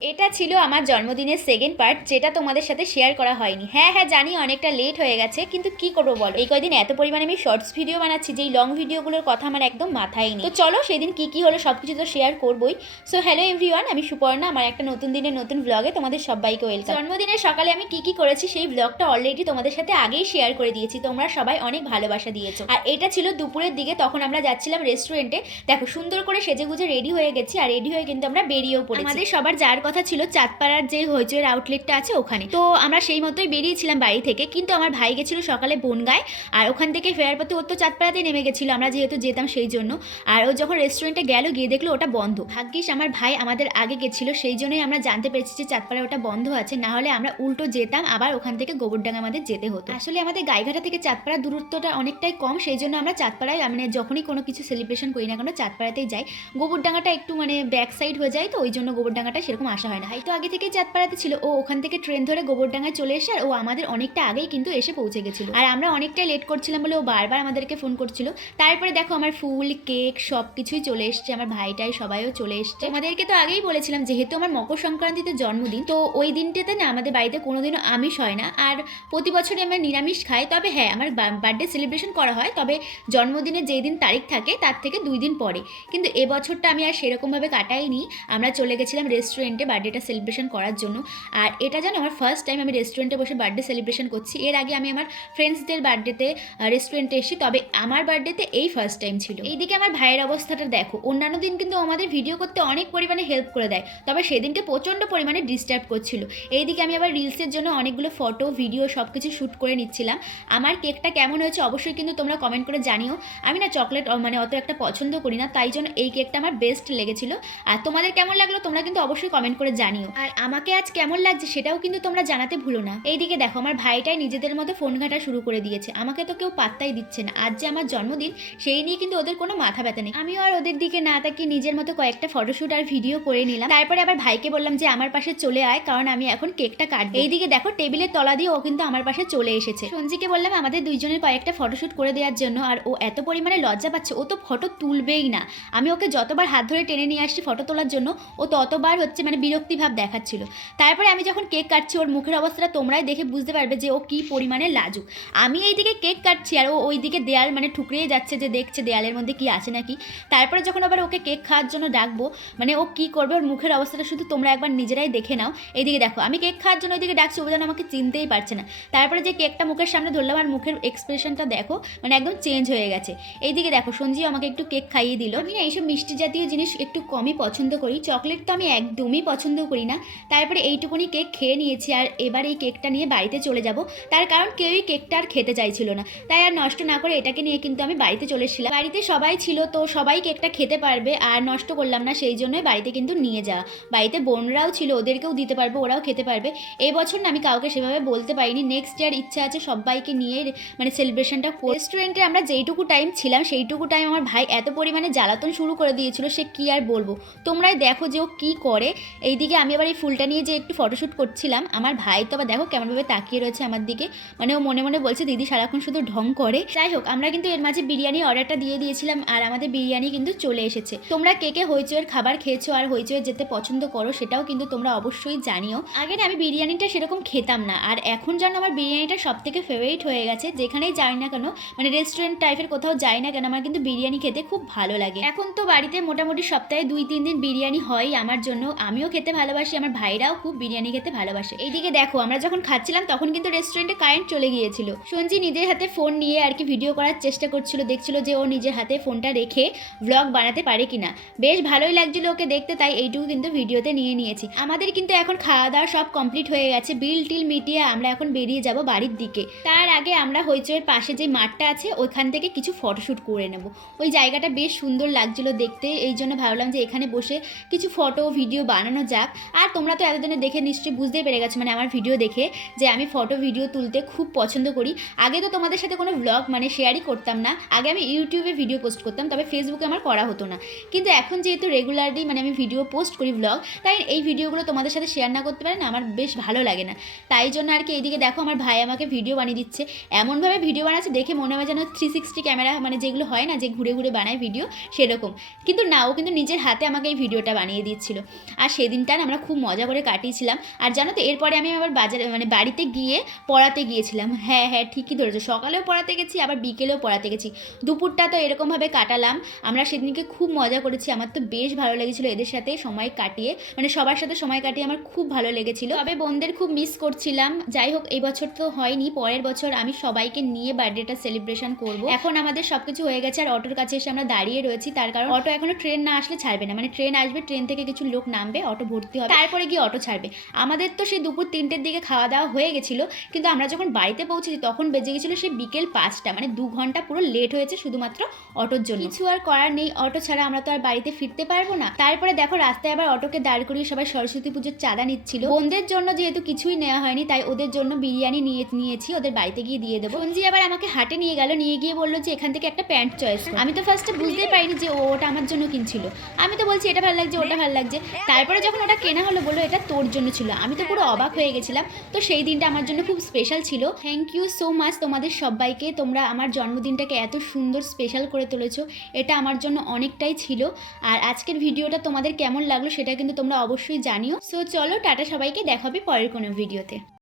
এটা ছিল আমার জন্মদিনের সেকেন্ড পার্ট, যেটা তোমাদের সাথে শেয়ার করা হয়নি। হ্যাঁ হ্যাঁ জানি অনেকটা লেট হয়ে গেছে, কিন্তু কি করবো বলো, এই কয়দিন এত পরিমাণে আমি শর্টস ভিডিও বানাচ্ছি যেই লং ভিডিওগুলোর কথা আমার একদম মাথায় নেই। তো চলো সেদিন কি কি হলো সবকিছু তো শেয়ার করবোই। সো হ্যালো এভরিওয়ান, আমি সুপর্ণা, আমার একটা নতুন দিনের নতুন ব্লগে তোমাদের সবাইকে ওয়েলকাম। জন্মদিনের সকালে আমি কি কি করেছি সেই ব্লগটা অলরেডি তোমাদের সাথে আগেই শেয়ার করে দিয়েছি, তোমরা সবাই অনেক ভালোবাসা দিয়েছো। আর এটা ছিল দুপুরের দিকে, তখন আমরা যাচ্ছিলাম রেস্টুরেন্টে। দেখো সুন্দর করে সেজে গুজে রেডি হয়ে গেছি, আর রেডি হয়ে কিন্তু আমরা বেরিয়েও পড়েছি। আমাদের সবার যার কথা ছিল চাঁদপাড়ার যে হইচইয়ের আউটলেটটা আছে ওখানে, তো আমরা সেই মতোই বেরিয়েছিলাম বাড়ি থেকে। কিন্তু আমার ভাই গেছিল সকালে বনগায়, আর ওখান থেকে ফেরার পথে ও তো চাঁদপাড়াতেই নেমে গেছিলো, আমরা যেহেতু যেতাম সেই জন্য। আর ও যখন রেস্টুরেন্টে গেল, গিয়ে দেখলো ওটা বন্ধ। ভাগ্যিস আমার ভাই আমাদের আগে গেছিলো, সেই জন্যই আমরা জানতে পেরেছি যে চাঁদপাড়া ওটা বন্ধ আছে, না হলে আমরা উল্টো যেতাম, আবার ওখান থেকে গোবরডাঙ্গা আমাদের যেতে হতো। আসলে আমাদের গাইঘাটা থেকে চাঁদপাড়া দূরত্বটা অনেকটাই কম, সেই জন্য আমরা চাঁদপাড়ায় মানে যখনই কোনো কিছু সেলিব্রেশন করি না কেন চাঁদপাড়াতেই যাই। গোবরডাঙ্গাটা একটু মানে ব্যাক সাইড হয়ে যায়, তো ওই জন্য গোবরডাঙ্গাটা সেরকম আসা হয় না। হয়তো আগে থেকে চাঁদপাড়াতে ছিল, ও ওখান থেকে ট্রেন ধরে গোবরডাঙ্গায় চলে এসে, আর ও আমাদের অনেকটা আগেই কিন্তু এসে পৌঁছে গেছিল। আর আমরা অনেকটাই লেট করছিলাম বলে ও বারবার আমাদেরকে ফোন করছিল। তারপরে দেখো আমার ফুল কেক সব কিছুই চলে এসছে, আমার ভাইটাই সবাইও চলে এসছে। আমাদেরকে তো আগেই বলেছিলাম যেহেতু আমার মকর সংক্রান্তিতে জন্মদিন, তো ওই দিনটাতে না আমাদের বাড়িতে কোনোদিনও আমিষ হয় না, আর প্রতি বছরই আমরা নিরামিষ খাই। তবে হ্যাঁ, আমার বার্থডে সেলিব্রেশন করা হয়, তবে জন্মদিনের যেই দিন তারিখ থাকে তার থেকে 2 দিন পরে। কিন্তু এবছরটা আমি আর সেরকমভাবে কাটাইনি, আমরা চলে গেছিলাম রেস্টুরেন্টে বার্থডেটা সেলিব্রেশন করার জন্য। আর এটা জানো আমার ফার্স্ট টাইম আমি রেস্টুরেন্টে বসে বার্থডে সেলিব্রেশন করছি। এর আগে আমি আমার ফ্রেন্ডসদের বার্থডেতে রেস্টুরেন্টে এসেছি, তবে আমার বার্থডেতে এই ফার্স্ট টাইম ছিল। এইদিকে আমার ভাইয়ের অবস্থাটা দেখো, অন্যান্য দিন কিন্তু আমাদের ভিডিও করতে অনেক পরিমাণে হেল্প করে দেয়, তবে সেদিনকে প্রচণ্ড পরিমাণে ডিস্টার্ব করছিল। এইদিকে আমি আবার রিলসের জন্য অনেকগুলো ফটো ভিডিও সব কিছু শ্যুট করে নিচ্ছিলাম। আমার কেকটা কেমন হয়েছে অবশ্যই কিন্তু তোমরা কমেন্ট করে জানিও। আমি না চকলেট মানে অত একটা পছন্দ করি না, তাই জন্য এই কেকটা আমার বেস্ট লেগেছিল। আর তোমাদের কেমন লাগলো তোমরা কিন্তু অবশ্যই কমেন্ট করে জানিও। আর আমাকে আজ কেমন লাগছে সেটাও কিন্তু তোমরা জানাতে ভুলো না। এইদিকে দেখো আমার ভাইটাই নিজেদের মতো ফোন ঘাঁটা শুরু করে দিয়েছে, আমাকে তো কেউ পাত্তাই দিচ্ছে না। আজ যে আমার জন্মদিন সেই নিয়ে কিন্তু ওদের কোনো মাথা ব্যথা নেই। আমিও আর ওদের দিকে না তাকিয়ে নিজের মতো কয়েকটা ফটোশ্যুট আর ভিডিও করে নিলাম। তারপরে আবার ভাইকে বললাম যে আমার পাশে চলে আয়, কারণ আমি এখন কেকটা কাটবো। এইদিকে দেখো টেবিলের তলা দিয়ে ও কিন্তু আমার পাশে চলে এসেছে। সঞ্জিকে বললাম আমাদের দুইজনের কয়েকটা ফটোশ্যুট করে দেওয়ার জন্য, আর ও এত পরিমাণে লজ্জা পাচ্ছে, ও তো ফটো তুলবেই না। আমি ওকে যতবার হাত ধরে টেনে নিয়ে আসছি ফটো তোলার জন্য, ও ততবার হচ্ছে মানে বিরক্তি ভাব দেখাচ্ছিল। তারপরে আমি যখন কেক কাটছি ওর মুখের অবস্থাটা তোমরাই দেখে বুঝতে পারবে যে ও কি পরিমাণে লাজুক। আমি এইদিকে কেক কাটছি আর ও ওইদিকে দেয়াল মানে ঠুকরিয়ে যাচ্ছে, যে দেখছে দেয়ালের মধ্যে কি আছে নাকি। তারপরে যখন আবার ওকে কেক খাওয়ার জন্য ডাকবো, মানে ও কি করবে ওর মুখের অবস্থাটা শুধু তোমরা একবার নিজেরাই দেখে নাও। এইদিকে দেখো আমি কেক খাওয়ার জন্য ওইদিকে ডাকছি, ও যেন আমাকে চিনতেই পারছে না। তারপরে যে কেকটা মুখের সামনে ধরলাম, আর মুখের এক্সপ্রেশনটা দেখো মানে একদম চেঞ্জ হয়ে গেছে। এইদিকে দেখো সঞ্জিও আমাকে একটু কেক খাইয়ে দিল। আমি না এইসব মিষ্টি জাতীয় জিনিস একটু কমই পছন্দ করি, চকলেট তো আমি একদমই পছন্দ করি না। তারপরে এইটুকুনি কেক খেয়ে নিয়েছি, আর এবার এই কেকটা নিয়ে বাড়িতে চলে যাব। তার কারণ কেউই কেকটা আর খেতে চাইছিল না, তাই আর নষ্ট না করে এটাকে নিয়ে কিন্তু আমি বাড়িতে চলে এসেছিলাম। বাড়িতে সবাই ছিল, তো সবাই কেকটা খেতে পারবে, আর নষ্ট করলাম না, সেই জন্যই বাড়িতে কিন্তু নিয়ে যাওয়া। বাড়িতে বোনরাও ছিল, ওদেরকেও দিতে পারবো, ওরাও খেতে পারবে। এই বছর না আমি কাউকে সেভাবে বলতে পারিনি, নেক্সট ইয়ার ইচ্ছা আছে সবাইকে নিয়ে মানে সেলিব্রেশনটা। রেস্টুরেন্টে আমরা যেইটুকু টাইম ছিলাম সেইটুকু টাইম আমার ভাই এত পরিমাণে জ্বালাতন শুরু করে দিয়েছিল, সে কি আর বলবো। তোমরাই দেখো যে ও কী করে। এইদিকে আমি আবার এই ফুলটা নিয়ে যে একটু ফটোশ্যুট করছিলাম, আমার ভাই তো আবার দেখো কেমনভাবে তাকিয়ে রয়েছে আমার দিকে, মানে ও মনে মনে বলছে দিদি সারাক্ষণ শুধু ঢং করে। যাই হোক, আমরা কিন্তু এর মাঝে বিরিয়ানি অর্ডারটা দিয়ে দিয়েছিলাম, আর আমাদের বিরিয়ানি কিন্তু চলে এসেছে। তোমরা কে কে হইচইয়ের খাবার খেয়েছো আর হইচইয়ে যেতে পছন্দ করো সেটাও কিন্তু তোমরা অবশ্যই জানিও। আগে না আমি বিরিয়ানিটা সেরকম খেতাম না, আর এখন যেন আমার বিরিয়ানিটা সব থেকে ফেভারিট হয়ে গেছে। যেখানেই যাই না কেন, মানে রেস্টুরেন্ট টাইপের কোথাও যাই না কেন, আমার কিন্তু বিরিয়ানি খেতে খুব ভালো লাগে। এখন তো বাড়িতে মোটামুটি সপ্তাহে 2-3 দিন বিরিয়ানি হয় আমার জন্য, আমিও খেতে ভালোবাসি, আমার ভাইরাও খুব বিরিয়ানি খেতে ভালোবাসে। এইদিকে দেখো আমরা যখন খাচ্ছিলাম তখন কিন্তু রেস্টুরেন্টে কারেন্ট চলে গিয়েছিল। সঞ্জি নিজের হাতে ফোন নিয়ে আর কি ভিডিও করার চেষ্টা করছিল, দেখছিল যে ও নিজের হাতে ফোনটা রেখে ব্লগ বানাতে পারে কিনা। বেশ ভালোই লাগছিল ওকে দেখতে, তাই এইটুকু কিন্তু ভিডিওতে নিয়ে নিয়েছি। আমাদের কিন্তু এখন খাওয়া দাওয়া সব কমপ্লিট হয়ে গেছে, বিল টিল মিটিয়ে আমরা এখন বেরিয়ে যাব বাড়ির দিকে। তার আগে আমরা হইচইয়ের পাশে যে মাঠটা আছে ওইখান থেকে কিছু ফটোশ্যুট করে নেব। ওই জায়গাটা বেশ সুন্দর লাগছিল দেখতে, এই জন্য ভাবলাম যে এখানে বসে কিছু ফটো ভিডিও বানানো যাক। আর তোমরা তো এতদিনে দেখে নিশ্চয়ই বুঝতেই পেরে গেছো, মানে আমার ভিডিও দেখে, যে আমি ফটো ভিডিও তুলতে খুব পছন্দ করি। আগে তো তোমাদের সাথে কোনো ব্লগ মানে শেয়ারই করতাম না, আগে আমি ইউটিউবে ভিডিও পোস্ট করতাম, তবে ফেসবুকে আমার করা হতো না। কিন্তু এখন যেহেতু রেগুলারলি মানে আমি ভিডিও পোস্ট করি ব্লগ, তাই এই ভিডিওগুলো তোমাদের সাথে শেয়ার না করতে পারে না আমার বেশ ভালো লাগে না। তাই জন্য আর কি এইদিকে দেখো আমার ভাই আমাকে ভিডিও বানিয়ে দিচ্ছে, এমনভাবে ভিডিও বানাচ্ছে দেখে মনে হয় যেন 360 ক্যামেরা মানে যেগুলো হয় না যে ঘুরে ঘুরে বানায় ভিডিও সেরকম, কিন্তু না, ও কিন্তু নিজের হাতে আমাকে এই ভিডিওটা বানিয়ে দিচ্ছিল। আর সেদিন দিনটা আমরা খুব মজা করে কাটিয়েছিলাম। আর জানো তো এরপরে আমি আবার বাজারে মানে বাড়িতে গিয়ে পড়াতে গিয়েছিলাম। হ্যাঁ হ্যাঁ ঠিকই ধরেছো, সকালেও পড়াতে গেছি আবার বিকেলেও পড়াতে গেছি। দুপুরটা তো এরকমভাবে কাটালাম। আমরা সেদিনকে খুব মজা করেছি, আমার তো বেশ ভালো লেগেছিলো এদের সাথে সময় কাটিয়ে, মানে সবার সাথে সময় কাটিয়ে আমার খুব ভালো লেগেছিলো। তবে বোনদের খুব মিস করছিলাম। যাই হোক এই বছর তো হয়নি, পরের বছর আমি সবাইকে নিয়ে বার্থডেটা সেলিব্রেশন করব। এখন আমাদের সবকিছু হয়ে গেছে আর অটোর কাছে এসে আমরা দাঁড়িয়ে রয়েছি, তার কারণ অটো এখনো ট্রেন না আসলে ছাড়বে না। মানে ট্রেন আসবে, ট্রেন থেকে কিছু লোক নামবে, অটো ভর্তি হবে, তারপরে গিয়ে অটো ছাড়বে। আমাদের তো সেই দুপুর 3টের দিকে খাওয়া দাওয়া হয়ে গেছিলো, কিন্তু আমরা যখন বাড়িতে পৌঁছেছি তখন বেজে গেছিলো সেই বিকেল 5টা, মানে 2 ঘন্টা পুরো লেট হয়েছে শুধুমাত্র অটোর জন্য। কিছু আর করার নেই, অটো ছাড়া আমরা তো আর বাড়িতে ফিরতে পারবো না। তারপরে দেখো রাস্তায় আবার অটোকে দাঁড় করিয়ে সবাই সরস্বতী পুজোর চাঁদা নিচ্ছিল। বোনদের জন্য যেহেতু কিছুই নেওয়া হয়নি তাই ওদের জন্য বিরিয়ানি নিয়েছি, ওদের বাড়িতে গিয়ে দিয়ে দেবো। সঞ্জি আবার আমাকে হাটে নিয়ে গেল, নিয়ে গিয়ে বললো যে এখান থেকে একটা প্যান্ট চয়েস। আমি তো ফার্স্টে বুঝতেই পারিনি যে ওটা আমার জন্য কিনছিল। আমি তো বলছি এটা ভালো লাগছে, ওটা ভালো লাগছে। তারপরে যখন ওটা কেনা হলো বললো এটা তোর জন্য ছিল। আমি তো পুরো অবাক হয়ে গেছিলাম। তো সেই দিনটা আমার জন্য খুব স্পেশাল ছিল। থ্যাংক ইউ সো মাচ তোমাদের সবাইকে, তোমরা আমার জন্মদিনটাকে এত সুন্দর স্পেশাল করে তুলেছো, এটা আমার জন্য অনেকটাই ছিল। আর আজকের ভিডিওটা তোমাদের কেমন লাগলো সেটা কিন্তু তোমরা অবশ্যই জানিও। সো চলো টাটা সবাইকে, দেখা হবে পরের কোনো ভিডিওতে।